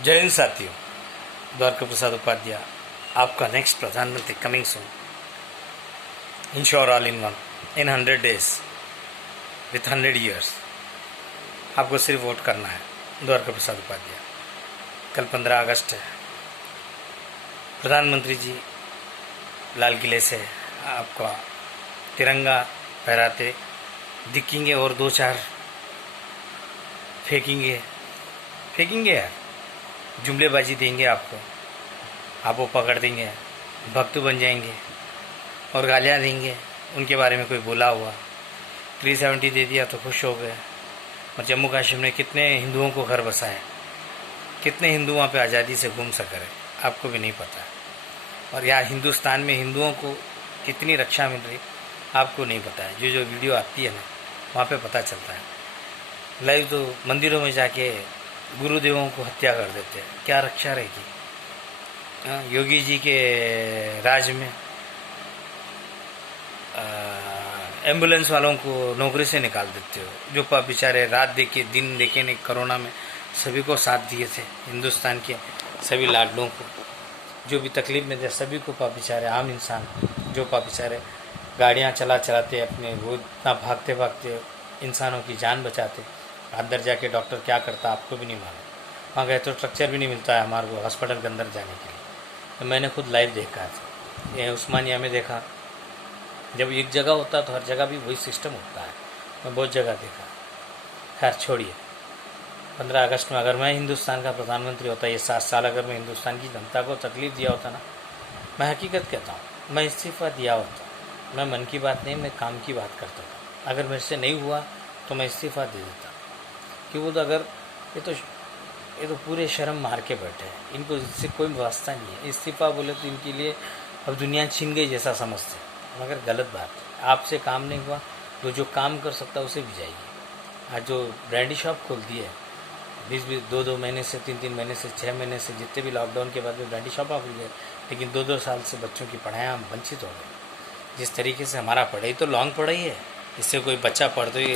जय हिंद साथियों, द्वारका प्रसाद उपाध्याय आपका नेक्स्ट प्रधानमंत्री coming soon. Ensure all in one in 100 days with 100 years। आपको सिर्फ वोट करना है, द्वारका प्रसाद उपाध्याय। कल 15 अगस्त है। प्रधानमंत्री जी लाल किले से आपका तिरंगा फहराते दिखेंगे और 2-4 फेंकेंगे यार, जुमलेबाजी देंगे आपको, आप वो पकड़ देंगे, भक्त बन जाएंगे और गालियाँ देंगे। उनके बारे में कोई बोला हुआ 370 दे दिया तो खुश हो गए। और जम्मू कश्मीर में कितने हिंदुओं को घर बसा है, कितने हिंदू वहाँ पे आज़ादी से घूम सक रहे, आपको भी नहीं पता है। और यहाँ हिंदुस्तान में हिंदुओं को कितनी रक्षा मिल रही, आपको नहीं पता है। जो वीडियो आती है ना, वहाँ पे पता चलता है। लाइव तो मंदिरों में जाके गुरुदेवों को हत्या कर देते हैं, क्या रक्षा रहेगी। योगी जी के राज में एम्बुलेंस वालों को नौकरी से निकाल देते हो, जो बेचारे रात देखे दिन देखे नहीं, कोरोना में सभी को साथ दिए थे, हिंदुस्तान के सभी लाडलों को, जो भी तकलीफ में थे सभी को बेचारे आम इंसान, जो बेचारे गाड़ियाँ चलाते अपने, वो इतना भागते इंसानों की जान बचाते। अंदर जाके डॉक्टर क्या करता आपको भी नहीं मालूम। वहाँ गए तो स्ट्रक्चर भी नहीं मिलता है हमारे को हॉस्पिटल के अंदर जाने के लिए। तो मैंने खुद लाइव देखा है, ये उस्मानिया में देखा। जब एक जगह होता है तो हर जगह भी वही सिस्टम होता है, मैं बहुत जगह देखा। खैर छोड़िए, 15 अगस्त में अगर मैं हिंदुस्तान का प्रधानमंत्री होता, ये 7 साल अगर मैं हिंदुस्तान की जनता को तकलीफ़ दिया होता ना, मैं हकीकत कहता हूँ, मैं इस्तीफ़ा दिया होता। मैं मन की बात नहीं, मैं काम की बात करता था। अगर मेरे से नहीं हुआ तो मैं इस्तीफ़ा दे देता, कि वो तो अगर ये तो पूरे शर्म मार के बैठे हैं, इनको इससे कोई वास्ता नहीं है। इस्तीफ़ा बोले तो इनके लिए अब दुनिया छिन गई जैसा समझते हैं, मगर गलत बात है। आपसे काम नहीं हुआ तो जो काम कर सकता है उसे भी जाइए। आज जो ब्रांडी शॉप खोल दी है 20 2 महीने से 3 महीने से 6 महीने से, जितने भी लॉकडाउन के बाद में ब्रांडी शॉप आप गए, लेकिन 2 साल से बच्चों की पढ़ाई हम वंचित हो गए। जिस तरीके से हमारा पढ़ाई तो लॉन्ग पढ़ाई है, इससे कोई बच्चा पढ़ते ही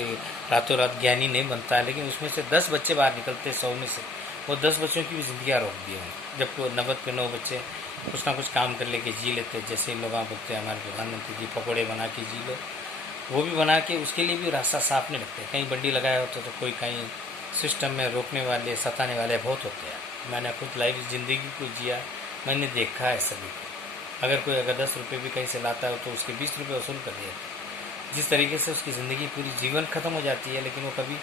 रातों रात ज्ञानी नहीं बनता है, लेकिन उसमें से 10 बच्चे बाहर निकलते 100 में से, वो 10 बच्चों की भी ज़िंदगियाँ रोक दी हैं। जब 90 पे 9 बच्चे कुछ ना कुछ काम कर लेके जी लेते, जैसे इन लोग बोलते हैं हमारे प्रधानमंत्री जी पकौड़े बना के जी लो, वो भी बना के उसके लिए भी रास्ता साफ नहीं रखते। कहीं बंडी लगाया होता तो कोई कहीं सिस्टम में रोकने वाले सताने वाले बहुत होते हैं। मैंने खुद लाइव ज़िंदगी को जिया, मैंने देखा है सभी को। अगर 10 रुपये भी कहीं से लाता है तो उसके 20 रुपये वसूल कर दिया। जिस तरीके से उसकी ज़िंदगी पूरी जीवन ख़त्म हो जाती है, लेकिन वो कभी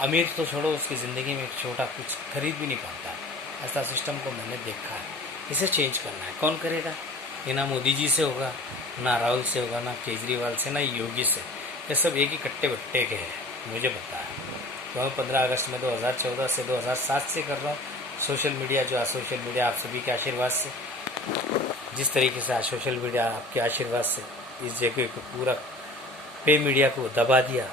अमीर तो छोड़ो, उसकी ज़िंदगी में एक छोटा कुछ खरीद भी नहीं पाता। ऐसा सिस्टम को मैंने देखा है। इसे चेंज करना है, कौन करेगा? ये ना मोदी जी से होगा, ना राहुल से होगा, ना केजरीवाल से, ना योगी से। ये सब एक ही कट्टे बट्टे के हैं, मुझे पता है। तो मैं 15 अगस्त में 2014 से 2007 से कर रहा हूँ सोशल मीडिया। जो आज सोशल मीडिया आप सभी के आशीर्वाद से, जिस तरीके से आज सोशल मीडिया आपके आशीर्वाद से इस जगह को पूरा पे मीडिया को दबा दिया,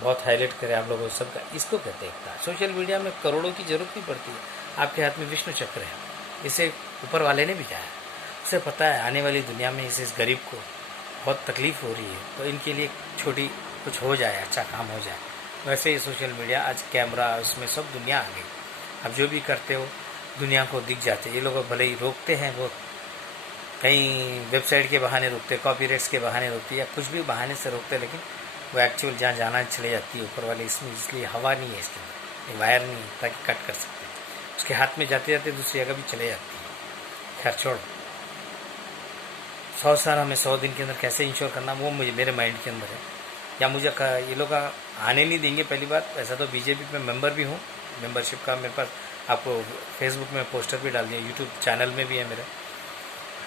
बहुत हाईलाइट करे आप लोगों सबका, इसको कहते हैं। सोशल मीडिया में करोड़ों की जरूरत नहीं पड़ती है, आपके हाथ में विष्णु चक्र है, इसे ऊपर वाले ने भिजाया। उसे पता है आने वाली दुनिया में इस गरीब को बहुत तकलीफ हो रही है, तो इनके लिए छोटी कुछ हो जाए, अच्छा काम हो जाए। वैसे ही सोशल मीडिया आज कैमरा उसमें सब दुनिया आ गई। अब जो भी करते हो दुनिया को दिख जाते। ये लोग भले ही रोकते हैं, वो कहीं वेबसाइट के बहाने रोकते, कॉपीराइट्स के बहाने रोकते, या कुछ भी बहाने से रोकते, लेकिन वो एक्चुअल जहाँ जाना चले जाती है ऊपर वाले इसमें। इसलिए हवा नहीं है इसके अंदर, वायर नहीं है ताकि कट कर सकते। उसके हाथ में जाते जाते दूसरी जगह भी चले जाती है। खैर छोड़, 100 साल हमें 100 दिन के अंदर कैसे इंश्योर करना, वो मुझे मेरे माइंड के अंदर है। या मुझे ये लोग आने नहीं देंगे पहली बात। ऐसा तो बीजेपी में मेंबर भी हूँ, मेंबरशिप का मेरे पास आपको फेसबुक में पोस्टर भी डाल दिया, यूट्यूब चैनल में भी है मेरा।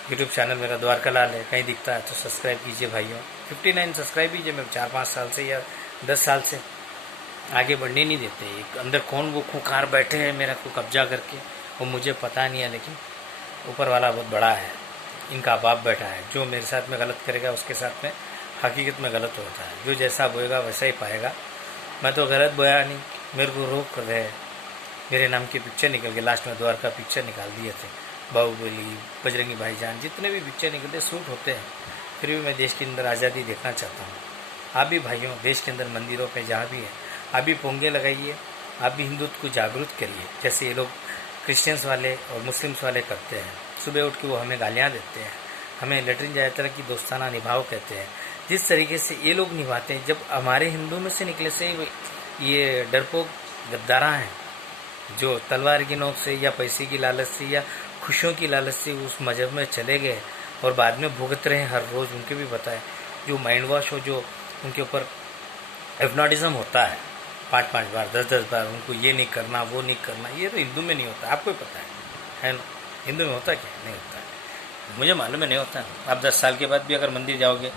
यूट्यूब चैनल मेरा द्वारका लाल है, कहीं दिखता है तो सब्सक्राइब कीजिए भाइयों। 59 सब्सक्राइब कीजिए। मैं 4-5 साल से या 10 साल से आगे बढ़ने नहीं देते। एक अंदर कौन वो खुंखार बैठे हैं मेरा को कब्जा करके, वो मुझे पता नहीं है, लेकिन ऊपर वाला बहुत बड़ा है, इनका बाप बैठा है। जो मेरे साथ में गलत करेगा उसके साथ में हकीकत में गलत होता है। जो जैसा बोएगा वैसा ही पाएगा। मैं तो गलत बोया नहीं, मेरे को रोक कर रहे। मेरे नाम की पिक्चर निकल के लास्ट में द्वारका पिक्चर निकाल दिए थे, बाहुबली, बजरंगी भाईजान, जितने भी पिक्चर निकलते शूट होते हैं। फिर भी मैं देश के अंदर आज़ादी देखना चाहता हूँ। आप भी भाइयों देश के अंदर मंदिरों पे जहाँ भी है, आप भी पोंगे लगाइए, आप भी हिंदुत्व को जागरूक करिए। जैसे ये लोग क्रिश्चियंस वाले और मुस्लिम्स वाले करते हैं। सुबह उठ के वो हमें गालियाँ देते हैं, हमें लेटरिन जाए तरह की दोस्ताना निभाव कहते हैं। जिस तरीके से ये लोग निभाते हैं, जब हमारे हिंदू में से निकले से ये डरपोक गद्दारा हैं जो तलवार की नोक से या पैसे की लालच से या खुशियों की लालच से उस मजहब में चले गए और बाद में भुगत रहे हैं हर रोज़। उनके भी बताए जो माइंड वॉश हो, जो उनके ऊपर हिप्नोटिज्म होता है 5-5 बार 10-10 बार, उनको ये नहीं करना वो नहीं करना, ये तो हिंदू में नहीं होता। आपको ही पता है ना? हिंदू में होता क्या? नहीं होता है। मुझे मालूम है नहीं होता है। आप 10 साल के बाद भी अगर मंदिर जाओगे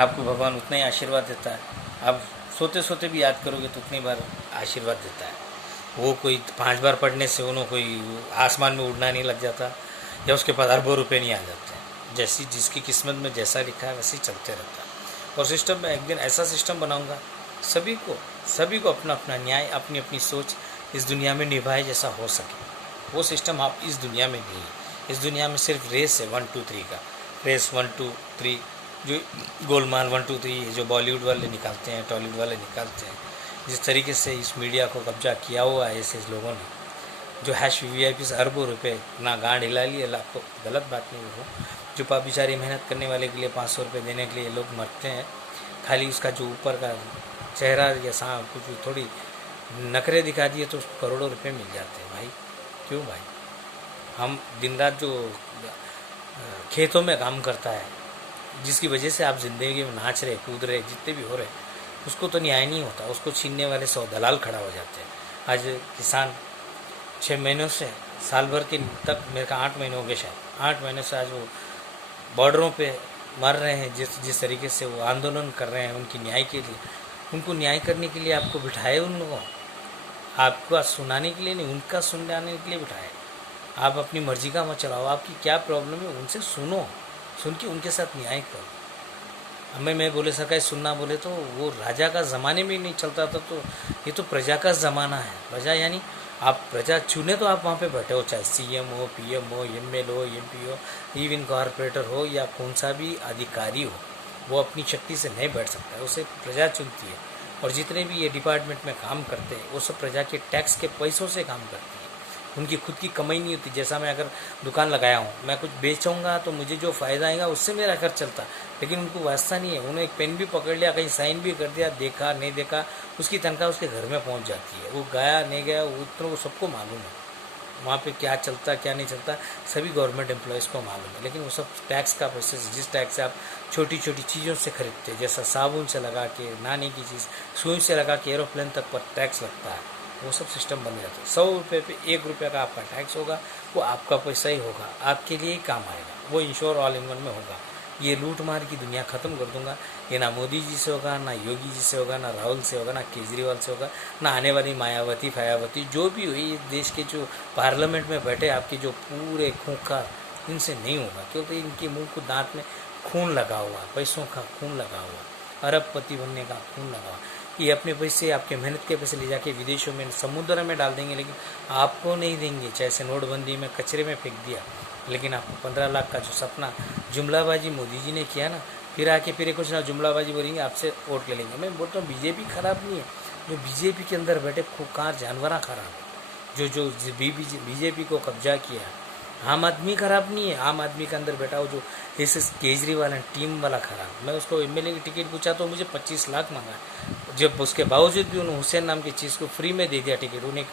आपको भगवान उतना ही आशीर्वाद देता है। आप सोते सोते भी याद करोगे तो उतनी बार आशीर्वाद देता है। वो कोई 5 बार पढ़ने से उन्होंने कोई आसमान में उड़ना नहीं लग जाता या उसके पास अरबों रुपये नहीं आ जाते। जैसी जिसकी किस्मत में जैसा लिखा है वैसे ही चलते रहता है। और सिस्टम में एक दिन ऐसा सिस्टम बनाऊंगा सभी को अपना अपना न्याय, अपनी अपनी सोच इस दुनिया में निभाए जैसा हो सके। वो सिस्टम आप इस दुनिया में नहीं है। इस दुनिया में सिर्फ रेस है 1 2 3 का, रेस 1 2 3 जो गोलमाल 1 2 3 जो बॉलीवुड वाले निकालते हैं, टॉलीवुड वाले निकालते हैं। जिस तरीके से इस मीडिया को कब्जा किया हुआ है ऐसे लोगों ने, जो VIP से अरबों रुपए ना गांड हिला लिए, लाखों, गलत बात नहीं हो। जो बेचारी मेहनत करने वाले के लिए 500 रुपये देने के लिए लोग मरते हैं, खाली उसका जो ऊपर का चेहरा या सांप कुछ थोड़ी नखरे दिखा दिए तो उसको करोड़ों रुपए मिल जाते हैं। भाई क्यों भाई? हम दिन रात जो खेतों में काम करता है, जिसकी वजह से आप ज़िंदगी में नाच रहे, कूद रहे, जितने भी हो रहे, उसको तो न्याय नहीं होता। उसको छीनने वाले 100 दलाल खड़ा हो जाते हैं। आज किसान 6 महीनों से साल भर के तक, मेरे का 8 महीने हो गए शायद, 8 महीने से आज वो बॉर्डरों पे मर रहे हैं। जिस तरीके से वो आंदोलन कर रहे हैं उनकी न्याय के लिए, उनको न्याय करने के लिए आपको बिठाए उन लोगों, आपका सुनाने के लिए नहीं, उनका सुनाने के लिए बिठाए। आप अपनी मर्जी का मत चलाओ। आपकी क्या प्रॉब्लम है उनसे सुनो, सुन के उनके साथ न्याय करो। हमें मैं बोले सरकार सुनना बोले तो वो राजा का ज़माने में नहीं चलता था, तो ये तो प्रजा का ज़माना है। प्रजा यानी आप प्रजा चुने तो आप वहाँ पे बैठे हो, चाहे CM हो, PM हो, ML हो, MP हो, इवन कॉरपोरेटर हो या कौन सा भी अधिकारी हो, वो अपनी शक्ति से नहीं बैठ सकता है, उसे प्रजा चुनती है। और जितने भी ये डिपार्टमेंट में काम करते हैं वो सब प्रजा के टैक्स के पैसों से काम करते हैं। उनकी खुद की कमाई नहीं होती। जैसा मैं अगर दुकान लगाया हूँ, मैं कुछ बेचूंगा तो मुझे जो फ़ायदा आएगा उससे मेरा घर चलता, लेकिन उनको वास्ता नहीं है। उन्होंने एक पेन भी पकड़ लिया, कहीं साइन भी कर दिया, देखा नहीं देखा, उसकी तनख्वाह उसके घर में पहुँच जाती है। वो गया नहीं गया वो इतना वो सबको मालूम है, वहाँ पे क्या चलता क्या नहीं चलता सभी गवर्नमेंट एम्प्लॉयज़ को मालूम है। लेकिन वो सब टैक्स का पैसे, जिस टैक्स से आप छोटी छोटी चीज़ों से खरीदते हैं, जैसा साबुन से लगा के नहाने की चीज़, सुई से लगा के एरोप्लेन तक पर टैक्स लगता है, वो सब सिस्टम बन जाता है। 100 रुपये पे 1 रुपये का आपका टैक्स होगा, वो आपका पैसा ही होगा, आपके लिए ही काम आएगा। वो इंश्योर ऑल इन वन में होगा। ये लूट मार की दुनिया ख़त्म कर दूंगा। ये ना मोदी जी से होगा, ना योगी जी से होगा, ना राहुल से होगा, ना केजरीवाल से होगा, ना आने वाली मायावती फायावती जो भी हुई इस देश के जो पार्लियामेंट में बैठे आपके जो पूरे खूंखार, इनसे नहीं होगा। क्योंकि इनके मुंह को दांत में खून लगा हुआ, पैसों का खून लगा हुआ, अरबपति बनने का खून लगा हुआ। ये अपने पैसे, आपके मेहनत के पैसे ले जाके विदेशों में, समुद्र में डाल देंगे, लेकिन आपको नहीं देंगे। जैसे नोटबंदी में कचरे में फेंक दिया, लेकिन आपको 15 लाख का जो सपना जुमलाबाजी मोदी जी ने किया ना, फिर आके फिर कुछ ना जुमलाबाजी बोलेंगे, आपसे वोट ले लेंगे। मैं बोलता हूँ बीजेपी खराब नहीं है, जो बीजेपी के अंदर बैठे खूंखार जानवर खराब है, जो बीजेपी को कब्जा किया। आम आदमी खराब नहीं है, आम आदमी के अंदर बैठा हो जो जैसे केजरीवाल है, टीम वाला खराब। मैं उसको MLA की टिकट पूछा तो मुझे 25 लाख मांगा, जब उसके बावजूद भी उन्होंने हुसैन नाम की चीज़ को फ्री में दे दिया टिकट। उन्हें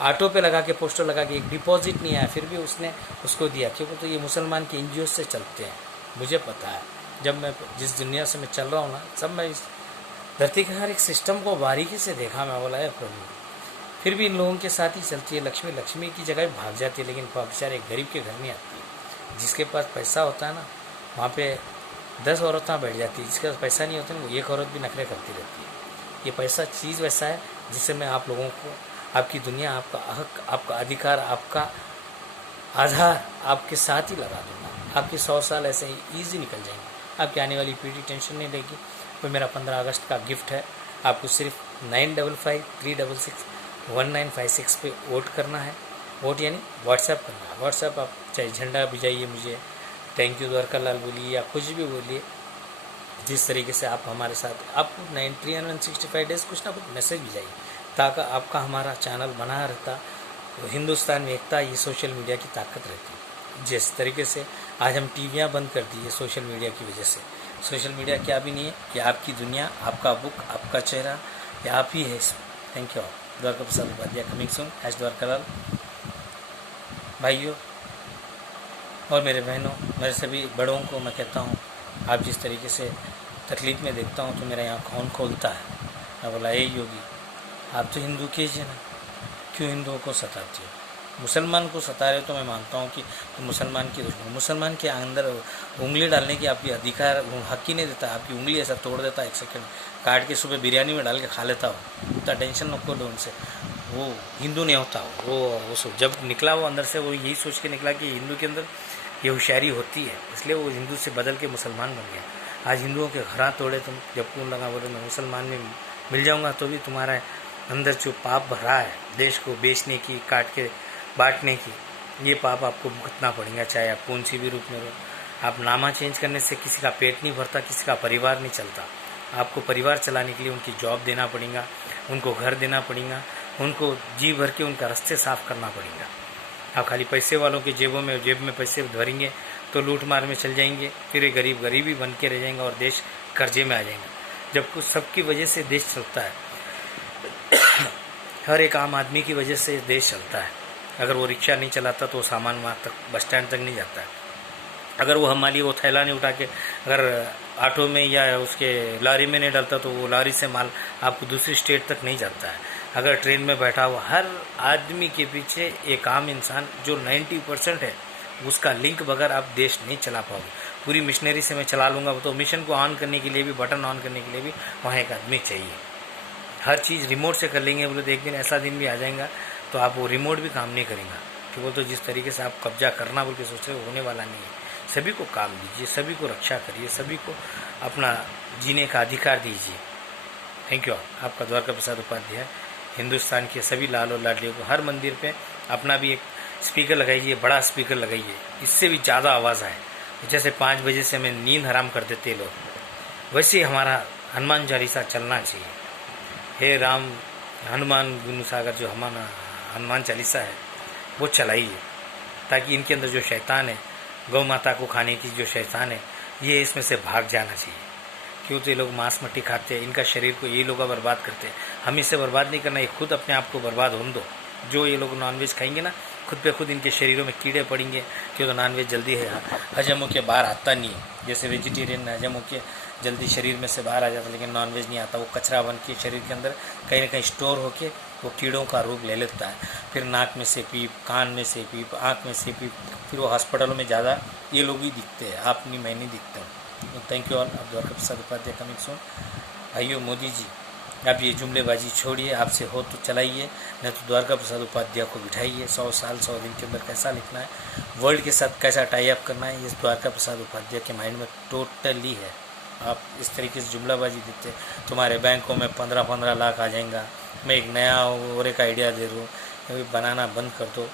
ऑटो पे लगा के, पोस्टर लगा के, एक डिपॉजिट नहीं आया, फिर भी उसने उसको दिया। क्योंकि तो ये मुसलमान के NGO से चलते हैं, मुझे पता है। जब मैं जिस दुनिया से मैं चल रहा हूँ ना, सब मैं इस धरती के हर एक सिस्टम को बारीकी से देखा। मैं बोला है प्रभु, फिर भी इन लोगों के साथ ही चलती है। लक्ष्मी लक्ष्मी की जगह भाग जाती है, लेकिन बेचारे गरीब के घर नहीं आती। जिसके पास पैसा होता है ना, वहाँ पे 10 औरतें बैठ जाती है, जिसके पास पैसा नहीं होता ना, वो एक औरत भी नखरे करती रहती है। ये पैसा चीज़ वैसा है जिससे मैं आप लोगों को, आपकी दुनिया, आपका हक, आपका अधिकार, आपका आधार आपके साथ ही लगा दूँगा। आपके 100 साल ऐसे ही ईजी निकल जाएंगे। आपकी आने वाली पीढ़ी टेंशन नहीं लेगी। तो मेरा 15 अगस्त का गिफ्ट है, आपको सिर्फ 9553661956 पे वोट करना है। वोट यानी व्हाट्सएप करना है। व्हाट्सएप आप चाहे झंडा भिजाइए, मुझे थैंक यू द्वारका लाल बोलिए या कुछ भी बोलिए। जिस तरीके से आप हमारे साथ, आपको 365 डेज़ कुछ ना कुछ मैसेज भिजाइए, ताकि आपका हमारा चैनल बना रहता। तो हिंदुस्तान में एकता, ये सोशल मीडिया की ताकत रहती है। जिस तरीके से आज हम टीवियाँ बंद कर दी है सोशल मीडिया की वजह से। सोशल मीडिया क्या भी नहीं है, ये आपकी दुनिया, आपका बुक, आपका चेहरा, ये आप ही है। Thank you. Dwarka Prasad Upadhyay coming soon as Dwarkalal. भाइयों और मेरे बहनों, मेरे सभी बड़ों को मैं कहता हूँ, आप जिस तरीके से तकलीफ़ में देखता हूँ तो मेरा यहाँ कौन खोलता है। मैं बोला, ए योगी, आप तो हिंदू के ही ना, क्यों हिंदुओं को सताते हो? मुसलमान को सता रहे हो तो मैं मानता हूँ कि तो मुसलमान की दुश्मन, मुसलमान के अंदर उंगली डालने की आपकी अधिकार, हक ही नहीं देता। आपकी उंगली ऐसा तोड़ देता, 1 सेकंड काट के सुबह बिरयानी में डाल के खा लेता हो। इतना टेंशन नको लो उनसे। वो हिंदू नहीं होता वो जब निकला वो अंदर से, वो यही सोच के निकला कि हिंदू के अंदर ये होशियारी होती है, इसलिए वो हिंदू से बदल के मुसलमान बन गया। आज हिंदुओं के घर तोड़े तुम, जब क्यों लगा बोले मैं मुसलमान में मिल जाऊँगा तो भी तुम्हारा अंदर जो पाप भरा है देश को बेचने की, काट के बांटने की, ये पाप आपको भुगतना पड़ेगा, चाहे आप कौन सी भी रूप में रहो। आप नामा चेंज करने से किसी का पेट नहीं भरता, किसी का परिवार नहीं चलता। आपको परिवार चलाने के लिए उनकी जॉब देना पड़ेगा, उनको घर देना पड़ेगा, उनको जी भर के उनका रास्ते साफ करना पड़ेगा। आप खाली पैसे वालों के जेब में पैसे भरेंगे तो लूट मार में चल जाएंगे, फिर ये गरीबी बन के रह जाएंगे और देश कर्जे में आ जाएंगे। जब कुछ सबकी वजह से देश चलता है, हर एक आम आदमी की वजह से देश चलता है। अगर वो रिक्शा नहीं चलाता तो सामान वहाँ तक, बस स्टैंड तक नहीं जाता है। अगर वो हमारी वो थैला नहीं उठा के अगर ऑटो में या उसके लॉरी में नहीं डालता तो वो लॉरी से माल आपको दूसरी स्टेट तक नहीं जाता है। अगर ट्रेन में बैठा हुआ हर आदमी के पीछे एक आम इंसान जो 90% है, उसका लिंक बगैर आप देश नहीं चला पाओगे। पूरी मशीनरी से मैं चला लूँगा तो मिशन को ऑन करने के लिए भी, बटन ऑन करने के लिए भी वहाँ एक आदमी चाहिए। हर चीज़ रिमोट से कर लेंगे बोले तो एक दिन ऐसा दिन भी आ जाएगा तो आप वो रिमोट भी काम नहीं करेंगे। कि वो तो जिस तरीके से आप कब्जा करना बोल के सोच रहे हो, होने वाला नहीं है। सभी को काम दीजिए, सभी को रक्षा करिए, सभी को अपना जीने का अधिकार दीजिए। Thank you. आपका द्वारका प्रसाद उपाध्याय। हिंदुस्तान के सभी लाल और लाडलियों को हर मंदिर पे अपना भी एक स्पीकर लगाइए, बड़ा स्पीकर लगाइए, इससे भी ज़्यादा आवाज़ आए। जैसे 5 बजे से हमें नींद हराम कर देते लोग, वैसे हमारा हनुमान चालीसा चलना चाहिए। हे राम हनुमान गुण सागर, जो हमारा हनुमान चालीसा है वो चलाइए, ताकि इनके अंदर जो शैतान है, गौ माता को खाने की जो शैतान है, ये इसमें से भाग जाना चाहिए। क्यों तो ये लोग मांस मट्टी खाते हैं, इनका शरीर को ये लोग बर्बाद करते हैं। हम इसे बर्बाद नहीं करना, ये खुद अपने आप को बर्बाद होने दो। जो ये लोग नॉनवेज खाएंगे ना, खुद पे खुद इनके शरीरों में कीड़े पड़ेंगे। क्यों तो नॉनवेज जल्दी है हजम होकर बाहर आता नहीं है। जैसे वेजिटेरियन हजम होकर जल्दी शरीर में से बाहर आ जाता, लेकिन नॉनवेज नहीं आता। वो कचरा बन के शरीर के अंदर कहीं ना कहीं स्टोर होके वो कीड़ों का रूप ले लेता है। फिर नाक में से पीप, कान में से पीप, आँख में से पीप, फिर वो हॉस्पिटलों में ज़्यादा ये लोग ही दिखते हैं, आप नहीं, मैं नहीं दिखता हूँ। Thank you all. आप द्वारका प्रसाद उपाध्याय कमिंग सून। भाइयों, मोदी जी आप ये जुमलेबाजी छोड़िए, आपसे हो तो चलाइए, नहीं तो द्वारका प्रसाद उपाध्याय को बिठाइए। 100 साल 100 दिन के अंदर कैसा लिखना है, वर्ल्ड के साथ कैसा टाई अप करना है, ये द्वारका प्रसाद उपाध्याय के माइंड में टोटली है। आप इस तरीके से जुमलाबाजी देते, तुम्हारे बैंकों में 15-15 लाख आ जाएगा। मैं एक नया और एक आइडिया दे रहा हूँ, बनाना बंद कर दो।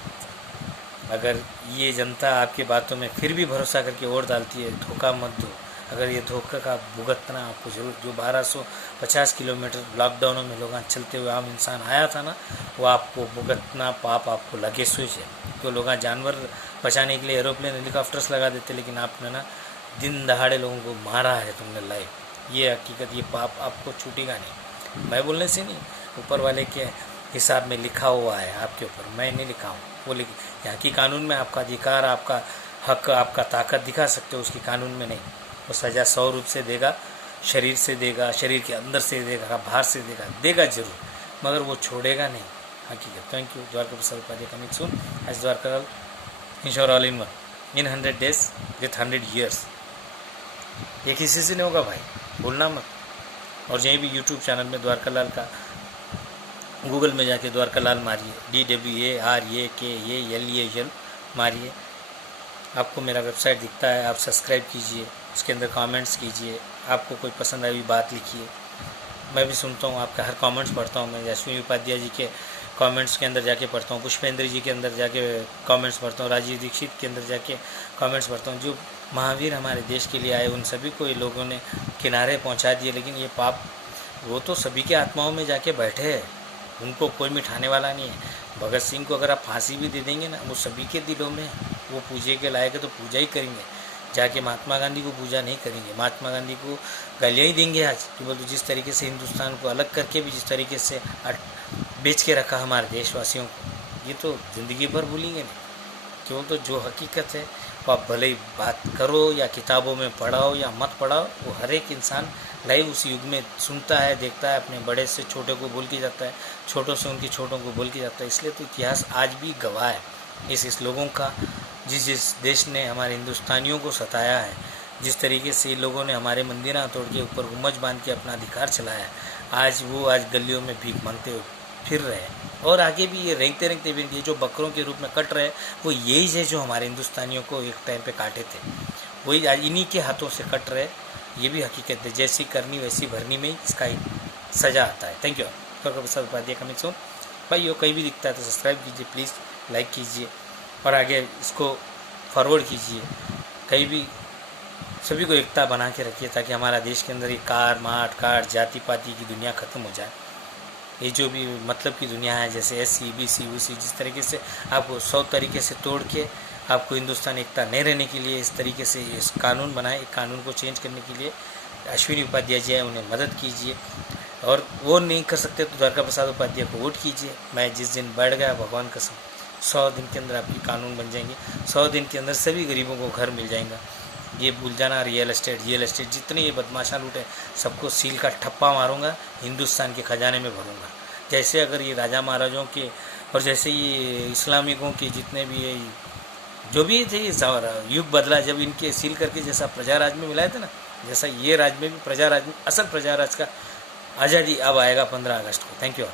अगर ये जनता आपकी बातों में फिर भी भरोसा करके वोट डालती है, धोखा मत दो। अगर ये धोखा का भुगतना आपको जरूर, जो 1250 किलोमीटर लॉकडाउनों में लोग चलते हुए आम इंसान आया था ना, वो आपको भुगतना पाप आपको लगे सोच है। तो लोग जानवर बचाने के लिए एरोप्लेन हेलीकॉप्टर्स लगा देते, लेकिन आपने ना दिन दहाड़े लोगों को मारा है तुमने लाइव। ये हकीकत, ये पाप आपको छूटेगा नहीं। मैं बोलने से नहीं, ऊपर वाले के हिसाब में लिखा हुआ है आपके ऊपर, मैं नहीं लिखा हूँ। वो यहाँ की कानून में आपका अधिकार, आपका हक, आपका ताकत दिखा सकते हो, उसकी कानून में नहीं। वो सज़ा 100 रूप से देगा, शरीर से देगा, शरीर के अंदर से देगा, बाहर से देगा जरूर, मगर वो छोड़ेगा नहीं हकीकत। Thank you. Dwarka Prasad Upadhyay coming soon as Dwarka insure all in one in 100 days with 100 years। ये किसी से नहीं होगा भाई, भूलना मत। और यहीं भी यूट्यूब चैनल में द्वारका लाल का, गूगल में जाके द्वारका लाल मारिए, DWARAKALAL मारिए, आपको मेरा वेबसाइट दिखता है। आप सब्सक्राइब कीजिए, उसके अंदर कमेंट्स कीजिए, आपको कोई पसंद आई बात लिखिए। मैं भी सुनता हूँ, आपका हर कमेंट्स पढ़ता हूँ। मैं अश्विनी उपाध्याय जी के कमेंट्स के अंदर जाके पढ़ता हूँ, पुष्पेंद्र जी के अंदर जाके कमेंट्स पढ़ता हूँ, राजीव दीक्षित के अंदर जाके कमेंट्स पढ़ता हूँ। जो महावीर हमारे देश के लिए आए, उन सभी को ये लोगों ने किनारे पहुँचा दिए। लेकिन ये पाप वो तो सभी के आत्माओं में जाके बैठे हैं। उनको कोई मिठाने वाला नहीं है। भगत सिंह को अगर आप फांसी भी दे देंगे ना, वो सभी के दिलों में है, वो पूजे के लायक है तो पूजा ही करेंगे। जाके महात्मा गांधी को पूजा नहीं करेंगे, महात्मा गांधी को गालियाँ ही देंगे आज कि बोल, तो जिस तरीके से हिंदुस्तान को अलग करके भी जिस तरीके से बेच के रखा हमारे देशवासियों को, ये तो ज़िंदगी भर भूलेंगे नहीं। क्यों, तो जो हकीकत है वो आप भले ही बात करो या किताबों में पढ़ाओ या मत पढ़ाओ, वो हर एक इंसान लाइव उस युग में सुनता है, देखता है, अपने बड़े से छोटे को बोल के जाता है, छोटों से उनकी छोटों को बोल के जाता है। इसलिए तो इतिहास आज भी गवाह है इस लोगों का, जिस देश ने हमारे हिंदुस्तानियों को सताया है, जिस तरीके से इन लोगों ने हमारे मंदिर तोड़ के ऊपर गुम्बज बांध के अपना अधिकार चलाया है, आज गलियों में भीख मांगते हुए फिर रहे हैं। और आगे भी ये रेंगते भी ये जो बकरों के रूप में कट रहे हैं, वो यही है जो हमारे हिंदुस्तानियों को एक टाइम पे काटे थे, वही आज इन्हीं के हाथों से कट रहे। ये भी हकीकत है, जैसी करनी वैसी भरनी में ही इसका ही सजा आता है। Thank you. Prasad Upadhyay coming soon. भाई वो कहीं भी दिखता है तो सब्सक्राइब कीजिए प्लीज़, लाइक कीजिए और आगे इसको फॉरवर्ड कीजिए। कहीं भी सभी को एकता बना के रखिए ताकि हमारा देश के अंदर ये कार माट काट जाति पाति की दुनिया ख़त्म हो जाए। ये जो भी मतलब की दुनिया है, जैसे SC BC UC, जिस तरीके से आपको 100 तरीके से तोड़ के आपको हिंदुस्तान एकता नहीं रहने के लिए इस तरीके से इस कानून बनाए, कानून को चेंज करने के लिए अश्विनी उपाध्याय जी हैं, उन्हें मदद कीजिए। और वो नहीं कर सकते तो द्वारका प्रसाद उपाध्याय को वोट कीजिए। मैं जिस दिन बैठ गया, भगवान कसम 100 दिन के अंदर आपकी कानून बन जाएंगे, 100 दिन के अंदर सभी गरीबों को घर मिल जाएगा। ये भूल जाना, रियल एस्टेट जितने ये बदमाशा लूटे सबको सील का ठप्पा मारूंगा, हिंदुस्तान के खजाने में भरूंगा। जैसे अगर ये राजा महाराजों के और जैसे ये इस्लामिकों के जितने भी ये जो भी थे, युग बदला जब इनके सील करके, जैसा प्रजा राज में मिलाए थे ना, जैसा ये राज में भी प्रजा राज में, असल प्रजा राज का आज़ादी अब आएगा 15 अगस्त को। Thank you.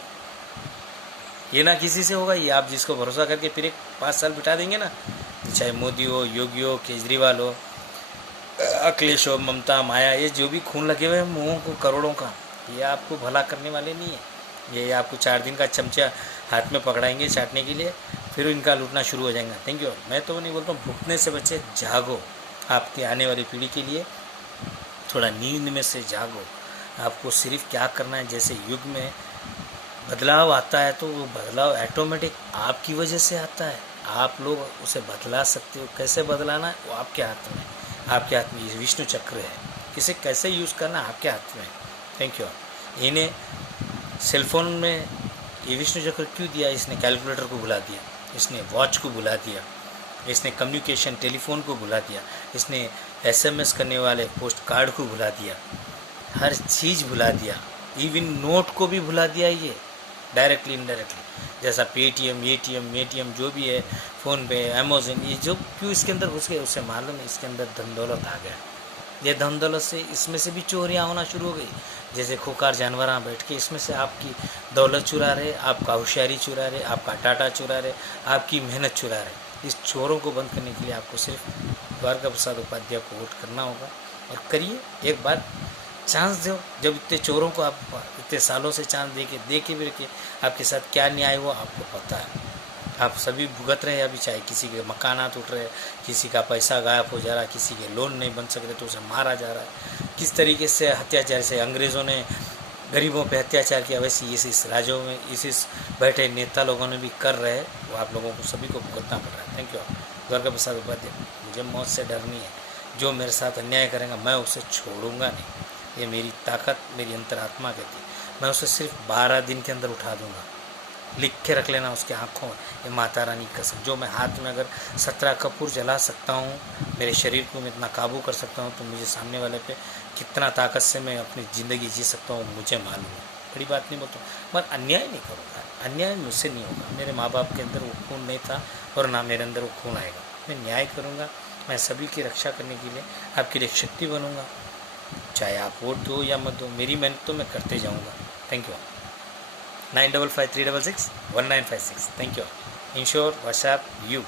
ये ना किसी से होगा, ये आप जिसको भरोसा करके फिर एक 5 साल बिठा देंगे ना, चाहे मोदी हो, योगी हो, केजरीवाल हो, अखिलेश हो, ममता, माया, ये जो भी खून लगे हुए हैं मुँहों को करोड़ों का, ये आपको भला करने वाले नहीं है। ये आपको 4 दिन का चमचा हाथ में पकड़ाएंगे चाटने के लिए, फिर इनका लूटना शुरू हो जाएगा। Thank you. मैं तो नहीं बोलता हूँ भुगतने से बच्चे जागो, आपकी आने वाली पीढ़ी के लिए थोड़ा नींद में से जागो। आपको सिर्फ क्या करना है, जैसे युग में बदलाव आता है तो वो बदलाव ऑटोमेटिक आपकी वजह से आता है, आप लोग उसे बदला सकते हो। कैसे बदलाना है वो आपके हाथ में, आपके हाथ में ये विष्णु चक्र है, इसे कैसे यूज़ करना आपके हाथ में। Thank you. इन्हें सेलफोन में ये विष्णु चक्र क्यों दिया? इसने कैलकुलेटर को भुला दिया, इसने वॉच को भुला दिया, इसने कम्युनिकेशन टेलीफोन को भुला दिया, इसने SMS करने वाले पोस्ट कार्ड को भुला दिया, हर चीज़ भुला दिया, इवन नोट को भी भुला दिया। ये डायरेक्टली इनडायरेक्टली, जैसा पेटीएम ATM जो भी है, फ़ोन पे, अमेज़न, ये जो क्यों इसके अंदर घुस गए, उससे मालूम है इसके अंदर धन दौलत आ गया। ये धन दौलत से इसमें से भी चोरियाँ होना शुरू हो गई। जैसे खुकार जानवर बैठ के इसमें से आपकी दौलत चुरा रहे, आपका होशियारी चुरा रहे, आपका डाटा चुरा रहे, आपकी मेहनत चुरा रहे। इस चोरों को बंद करने के लिए आपको सिर्फ द्वारका प्रसाद उपाध्याय को वोट करना होगा। और करिए, एक बार चांस दो। जब इतने चोरों को आप इतने सालों से चांस दे के भी रखिए, आपके साथ क्या न्याय हुआ आपको पता है। आप सभी भुगत रहे हैं अभी, चाहे किसी के मकानात उठ रहे, किसी का पैसा गायब हो जा रहा है, किसी के लोन नहीं बन सक रहे तो उसे मारा जा रहा है। किस तरीके से अत्याचार से अंग्रेज़ों ने गरीबों पे अत्याचार किया, वैसे इस राज्यों में इस बैठे नेता लोगों ने भी कर रहे, वो आप लोगों को सभी को भुगतना पड़ रहा है। Thank you. द्वारका प्रसाद उपाध्याय, मुझे मौत से डर नहीं है, जो मेरे साथ अन्याय करेगा मैं उसे छोड़ूंगा नहीं। ये मेरी ताकत, मेरी अंतरात्मा कहती है। मैं उसे सिर्फ 12 दिन के अंदर उठा दूंगा। लिख के रख लेना उसके आँखों में, ये माता रानी की कसम। जो मैं हाथ में अगर 17 कपूर जला सकता हूँ, मेरे शरीर को मैं इतना काबू कर सकता हूँ, तो मुझे सामने वाले पे कितना ताकत से मैं अपनी ज़िंदगी जी सकता हूँ मुझे मालूम है। बड़ी बात नहीं बोलता हूँ, मगर अन्याय नहीं करूँगा, अन्याय मुझसे नहीं होगा। मेरे माँ बाप के अंदर वो खून नहीं था और ना मेरे अंदर वो खून आएगा। मैं न्याय करूँगा, मैं सभी की रक्षा करने के लिए आपके लिए शक्ति बनूँगा। चाहे आप वोट दो या मत दो, मेरी मेहनत तो मैं करते जाऊँगा। Thank you. 9553661956। Thank you. Ensure WhatsApp you.